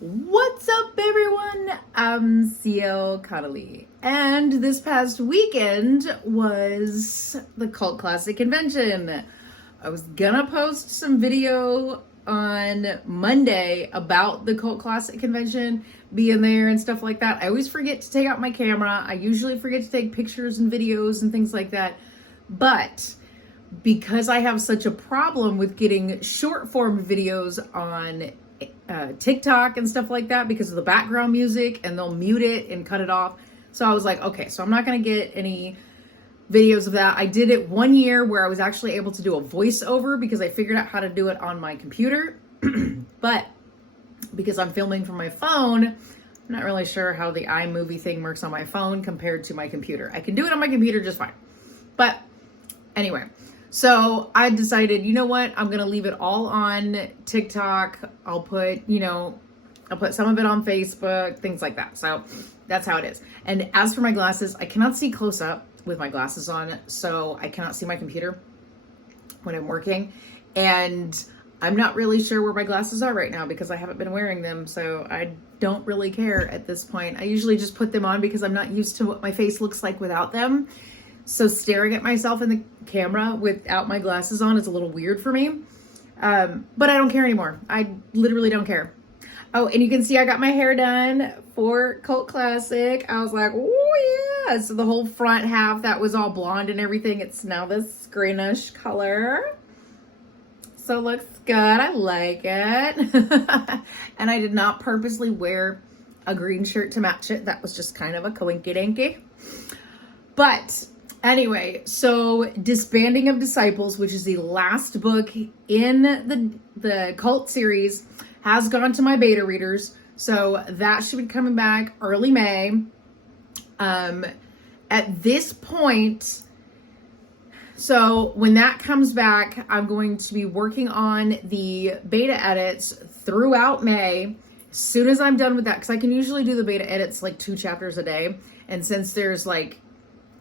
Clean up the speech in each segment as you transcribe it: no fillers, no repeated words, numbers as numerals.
What's up, everyone? I'm CL Connolly, and this past weekend was the Cult Classic Convention. I was gonna post some video on Monday about the Cult Classic Convention, being there and stuff like that. I always forget to take out my camera. I usually forget to take pictures and videos and things like that, but because I have such a problem with getting short form videos on TikTok and stuff like that because of the background music, and they'll mute it and cut it off. So I was like, okay, so I'm not going to get any videos of that. I did it one year where I was actually able to do a voiceover because I figured out how to do it on my computer. But because I'm filming from my phone, I'm not really sure how the iMovie thing works on my phone compared to my computer. I can do it on my computer just fine. But anyway, so I decided, you know what? I'm going to leave it all on TikTok. I'll put some of it on Facebook, things like that. So that's how it is. And as for my glasses, I cannot see close up with my glasses on. So I cannot see my computer when I'm working. And I'm not really sure where my glasses are right now because I haven't been wearing them. So I don't really care at this point. I usually just put them on because I'm not used to what my face looks like without them. So staring at myself in the camera without my glasses on is a little weird for me. But I don't care anymore. I literally don't care. Oh, and you can see I got my hair done for Cult Classic. I was like, oh yeah. So the whole front half that was all blonde and everything, it's now this greenish color. So it looks good. I like it. And I did not purposely wear a green shirt to match it. That was just kind of a coinky-dinky. But anyway, so Disbanding of Disciples, which is the last book in the cult series, has gone to my beta readers. So that should be coming back early May. At this point, so when that comes back, I'm going to be working on the beta edits throughout May. As soon as I'm done with that, because I can usually do the beta edits like 2 chapters a day. And since there's I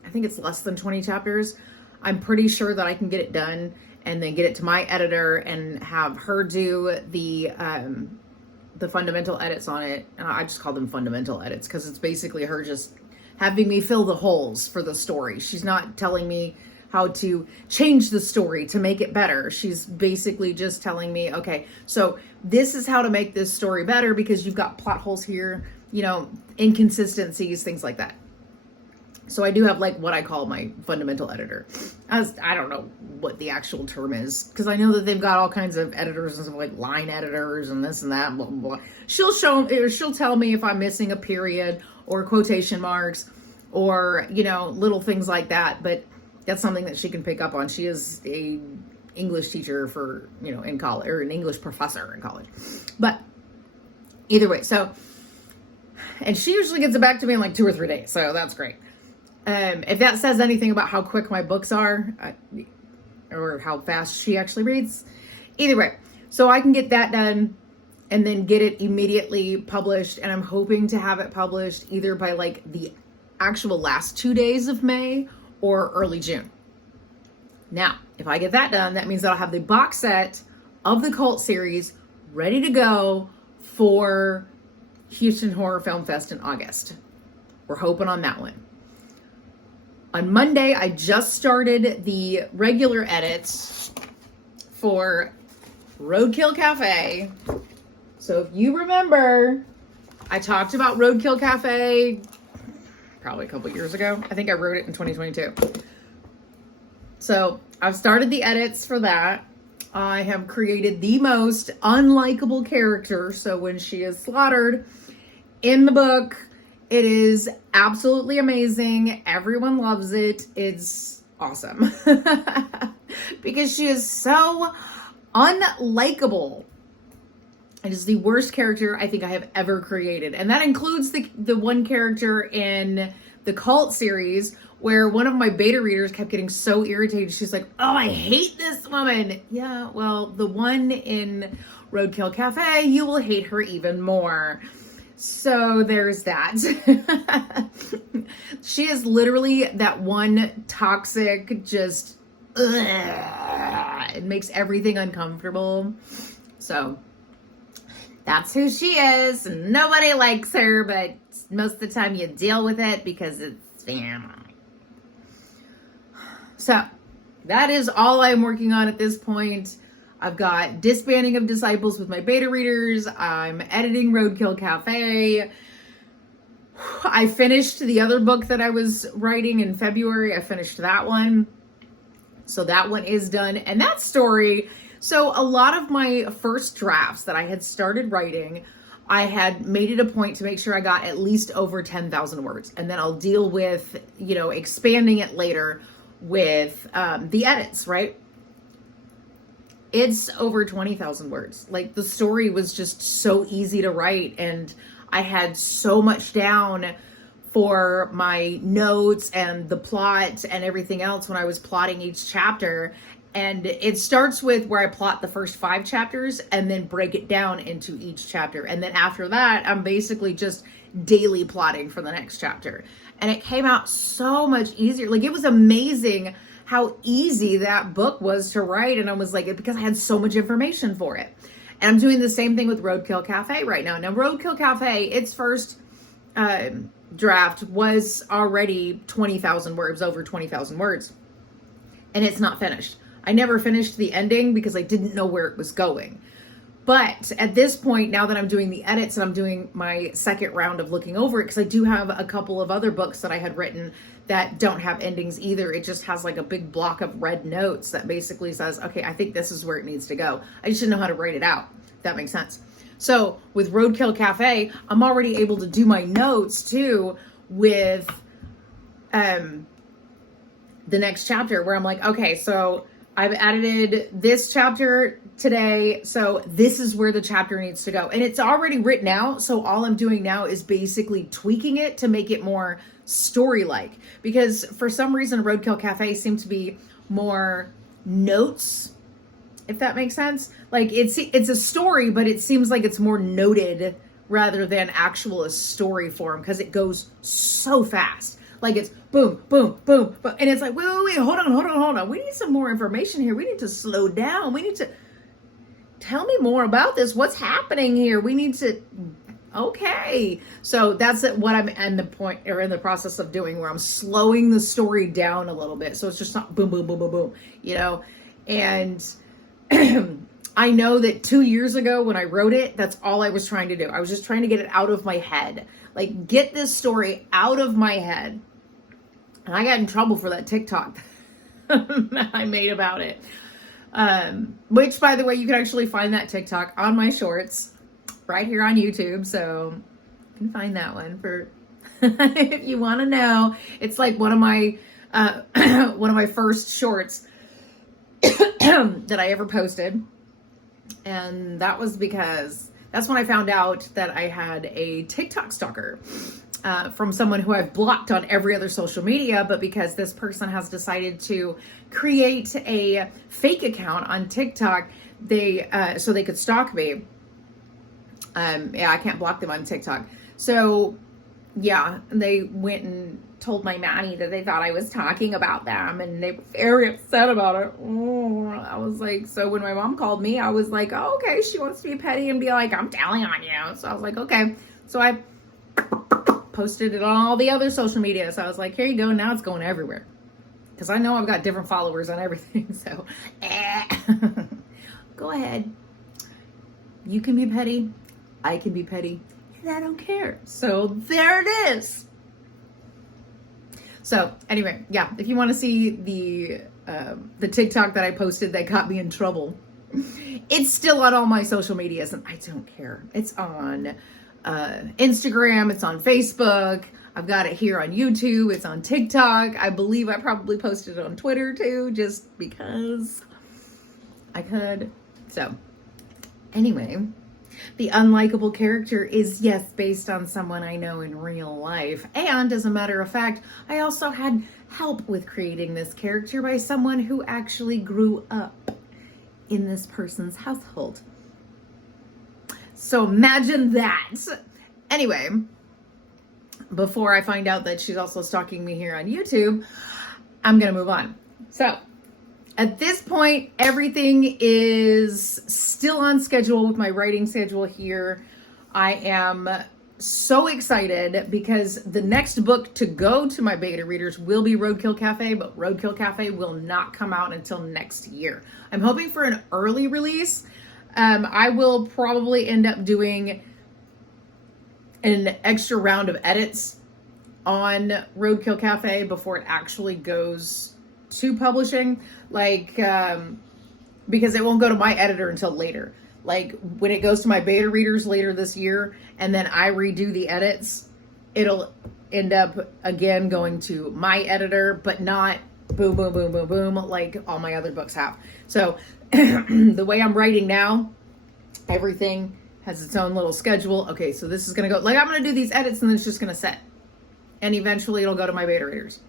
think it's less than 20 chapters, I'm pretty sure that I can get it done and then get it to my editor and have her do the fundamental edits on it. And I just call them fundamental edits because it's basically her just having me fill the holes for the story. She's not telling me how to change the story to make it better. She's basically just telling me, okay, so this is how to make this story better because you've got plot holes here, inconsistencies, things like that. So I do have what I call my fundamental editor. I don't know what the actual term is because I know that they've got all kinds of editors and stuff like line editors and this and that, blah, blah, blah. She'll tell me if I'm missing a period or quotation marks or, little things like that. But that's something that she can pick up on. She is a English teacher for, in college, or an English professor in college. But either way, and she usually gets it back to me in 2 or 3 days. So that's great. If that says anything about how quick my books are, or how fast she actually reads, either way. So I can get that done and then get it immediately published. And I'm hoping to have it published either by the actual last 2 days of May or early June. Now, if I get that done, that means that I'll have the box set of the cult series ready to go for Houston Horror Film Fest in August. We're hoping on that one. On Monday, I just started the regular edits for Roadkill Café. So if you remember, I talked about Roadkill Café probably a couple years ago. I think I wrote it in 2022. So I've started the edits for that. I have created the most unlikable character. So when she is slaughtered in the book, it is absolutely amazing. Everyone loves it. It's awesome. Because she is so unlikable. It is the worst character I think I have ever created. And that includes the one character in the cult series where one of my beta readers kept getting so irritated. She's like, oh, I hate this woman. Yeah, well, the one in Roadkill Café, you will hate her even more. So there's that. She is literally that one toxic, it makes everything uncomfortable. So That's who she is. Nobody likes her, but most of the time you deal with it because it's family. So that is all I'm working on at this point. I've got Disbanding of Disciples with my beta readers. I'm editing Roadkill Café. I finished the other book that I was writing in February. I finished that one. So that one is done. And that story, so a lot of my first drafts that I had started writing, I had made it a point to make sure I got at least over 10,000 words. And then I'll deal with, expanding it later with the edits, right? It's over 20,000 words. Like, the story was just so easy to write, and I had so much down for my notes and the plot and everything else when I was plotting each chapter. And it starts with where I plot the first 5 chapters and then break it down into each chapter. And then after that, I'm basically just daily plotting for the next chapter. And it came out so much easier. Like, it was amazing how easy that book was to write. And I was like, because I had so much information for it. And I'm doing the same thing with Roadkill Café right now. Now, Roadkill Café, its first draft was already 20,000 words, over 20,000 words. And it's not finished. I never finished the ending because I didn't know where it was going. But at this point, now that I'm doing the edits and I'm doing my second round of looking over it, because I do have a couple of other books that I had written that don't have endings either. It just has like a big block of red notes that basically says, okay, I think this is where it needs to go. I just didn't know how to write it out, if that makes sense. So with Roadkill Café, I'm already able to do my notes too with the next chapter, where I'm like, okay, so I've edited this chapter today, so this is where the chapter needs to go. And it's already written out, so all I'm doing now is basically tweaking it to make it more story-like. Because for some reason, Roadkill Café seemed to be more notes, if that makes sense. Like, it's a story, but it seems like it's more noted rather than actual a story form, because it goes so fast. Like, it's boom, boom, boom, boom. And it's like, wait, hold on. We need some more information here. We need to slow down. We need to tell me more about this. What's happening here? We need to, okay. So that's what I'm in the process of doing, where I'm slowing the story down a little bit. So it's just not boom, boom, boom, boom, boom, And I know that 2 years ago when I wrote it, that's all I was trying to do. I was just trying to get it out of my head. Like, get this story out of my head. And I got in trouble for that TikTok that I made about it. Which, by the way, you can actually find that TikTok on my shorts right here on YouTube. So you can find that one for if you want to know. It's like one of my first shorts that I ever posted. And that was because that's when I found out that I had a TikTok stalker from someone who I've blocked on every other social media. But because this person has decided to create a fake account on TikTok, so they could stalk me. I can't block them on TikTok. So yeah, they went and told my nanny that they thought I was talking about them, and they were very upset about it. I was like, so when my mom called me, I was like, oh, okay, she wants to be petty and be like, I'm telling on you. So I was like, okay. So I posted it on all the other social media. So I was like, here you go. Now it's going everywhere, because I know I've got different followers on everything. So go ahead. You can be petty. I can be petty. And I don't care. So there it is. So anyway, yeah, if you want to see the TikTok that I posted that got me in trouble, it's still on all my social medias, and I don't care. It's on Instagram, it's on Facebook, I've got it here on YouTube, it's on TikTok. I believe I probably posted it on Twitter too, just because I could. So anyway, the unlikable character is, yes, based on someone I know in real life. And as a matter of fact, I also had help with creating this character by someone who actually grew up in this person's household. So imagine that. Anyway, before I find out that she's also stalking me here on YouTube, I'm going to move on. So At this point, everything is still on schedule with my writing schedule here. I am so excited because the next book to go to my beta readers will be Roadkill Cafe, but Roadkill Cafe will not come out until next year. I'm hoping for an early release. I will probably end up doing an extra round of edits on Roadkill Cafe before it actually goes to publishing, like because it won't go to my editor until later. Like when it goes to my beta readers later this year and then I redo the edits, it'll end up again going to my editor, but not boom, boom, boom, boom, boom, like all my other books have. So the way I'm writing now, everything has its own little schedule. Okay, so this is going to go, like I'm going to do these edits and then it's just going to set. And eventually it'll go to my beta readers.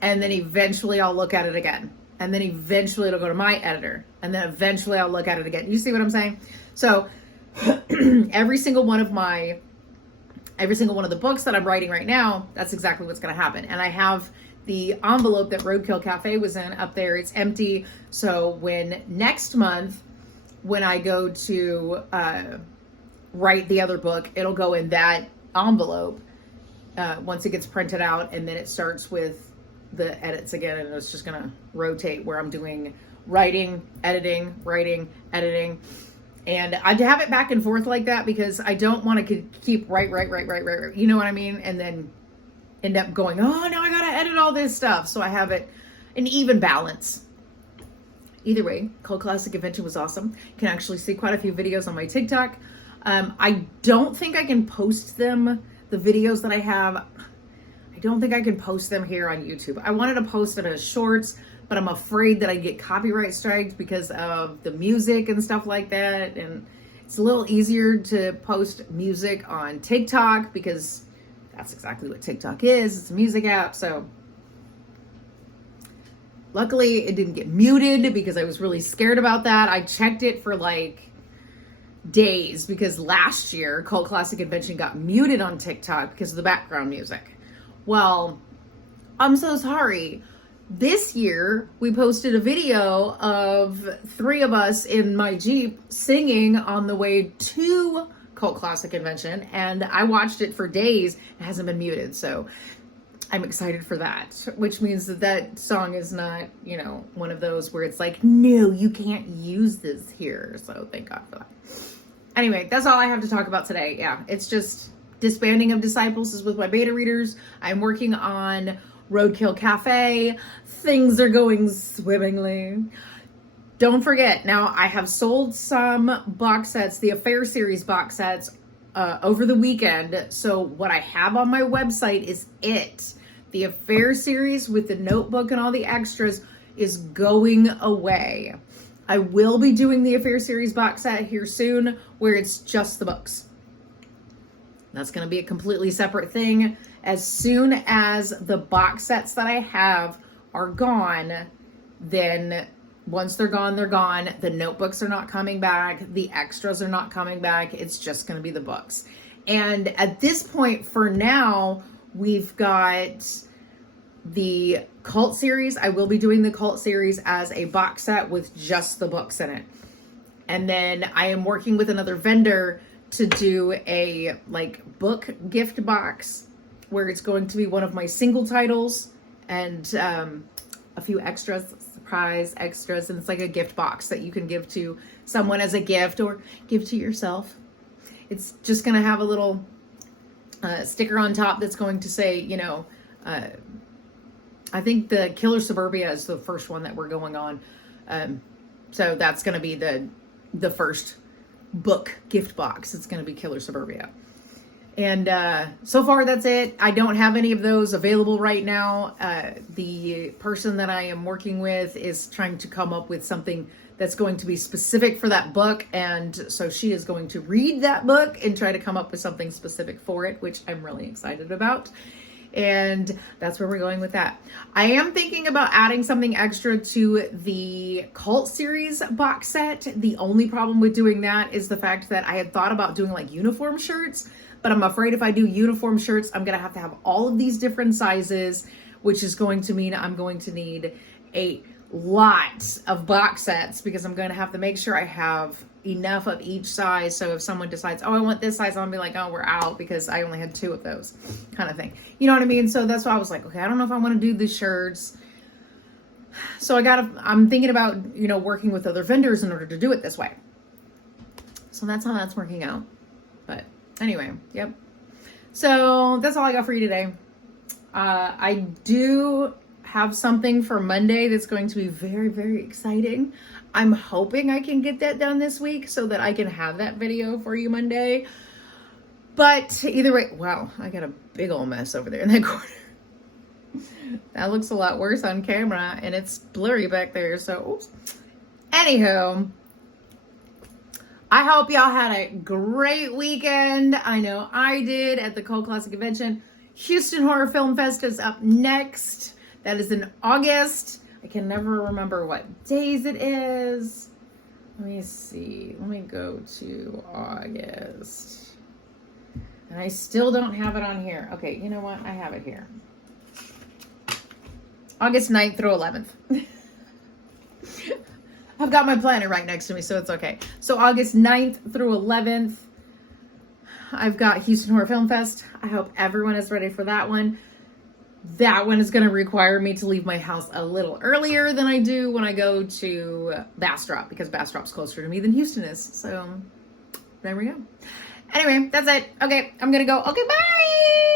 And then eventually I'll look at it again. And then eventually it'll go to my editor. And then eventually I'll look at it again. You see what I'm saying? So every single one of the books that I'm writing right now, that's exactly what's going to happen. And I have the envelope that Roadkill Cafe was in up there. It's empty. So when next month, when I go to write the other book, it'll go in that envelope once it gets printed out, and then it starts with the edits again, and it's just gonna rotate where I'm doing writing, editing, and I have it back and forth like that because I don't want to keep write, you know what I mean, and then end up going, oh, now I gotta edit all this stuff. So I have it an even balance. Either way, Cult Classic Convention was awesome. You can actually see quite a few videos on my TikTok. I don't think I can post them, the videos that I have. I don't think I can post them here on YouTube. I wanted to post it as shorts, but I'm afraid that I get copyright striked because of the music and stuff like that. And it's a little easier to post music on TikTok because that's exactly what TikTok is. It's a music app. So luckily it didn't get muted because I was really scared about that. I checked it for like days because last year Cult Classic Convention got muted on TikTok because of the background music. Well, I'm so sorry. This year we posted a video of 3 of us in my Jeep singing on the way to Cult Classic Convention, and I watched it for days. It hasn't been muted, so I'm excited for that, which means that that song is not, you know, one of those where it's like, no, you can't use this here. So thank God for that. Anyway, that's all I have to talk about today. Yeah, it's just Disbanding of Disciples is with my beta readers. I'm working on Roadkill Cafe. Things are going swimmingly. Don't forget, now I have sold some box sets, the Affair series box sets, over the weekend. So what I have on my website is it. The Affair series with the notebook and all the extras is going away. I will be doing the Affair series box set here soon where it's just the books. That's going to be a completely separate thing. As soon as the box sets that I have are gone, then once they're gone, they're gone. The notebooks are not coming back. The extras are not coming back. It's just going to be the books. And at this point, for now, we've got the Cult series. I will be doing the Cult series as a box set with just the books in it. And then I am working with another vendor to do a like book gift box where it's going to be one of my single titles and a few extras, surprise extras, and it's like a gift box that you can give to someone as a gift or give to yourself. It's just going to have a little sticker on top that's going to say, you know, I think the Killer Suburbia is the first one that we're going on. So that's going to be the first book gift box. It's going to be Killer Suburbia. And so far that's it. I don't have any of those available right now. The person that I am working with is trying to come up with something that's going to be specific for that book. And so she is going to read that book and try to come up with something specific for it, which I'm really excited about. And that's where we're going with that. I am thinking about adding something extra to the Cult series box set. The only problem with doing that is the fact that I had thought about doing like uniform shirts, but I'm afraid if I do uniform shirts, I'm going to have all of these different sizes, which is going to mean I'm going to need a lot of box sets because I'm going to have to make sure I have enough of each size. So if someone decides, oh, I want this size, I'll be like, oh, we're out because I only had 2 of those kind of thing. You know what I mean? So that's why I was like, okay, I don't know if I want to do the shirts. So I'm thinking about, you know, working with other vendors in order to do it this way. So that's how that's working out. But anyway, yep. So that's all I got for you today. I do have something for Monday that's going to be very, very exciting. I'm hoping I can get that done this week so that I can have that video for you Monday. But either way, wow, I got a big old mess over there in that corner. That looks a lot worse on camera and it's blurry back there. So, oops. Anywho, I hope y'all had a great weekend. I know I did at the Cult Classic Convention. Houston Horror Film Fest is up next. That is in August. I can never remember what days it is. Let me see. Let me go to August. And I still don't have it on here. Okay, you know what? I have it here. August 9th through 11th. I've got my planner right next to me, so it's okay. So August 9th through 11th, I've got Houston Horror Film Fest. I hope everyone is ready for that one. That one is going to require me to leave my house a little earlier than I do when I go to Bastrop, because Bastrop's closer to me than Houston is. So there we go. Anyway, that's it. Okay, I'm going to go. Okay, bye!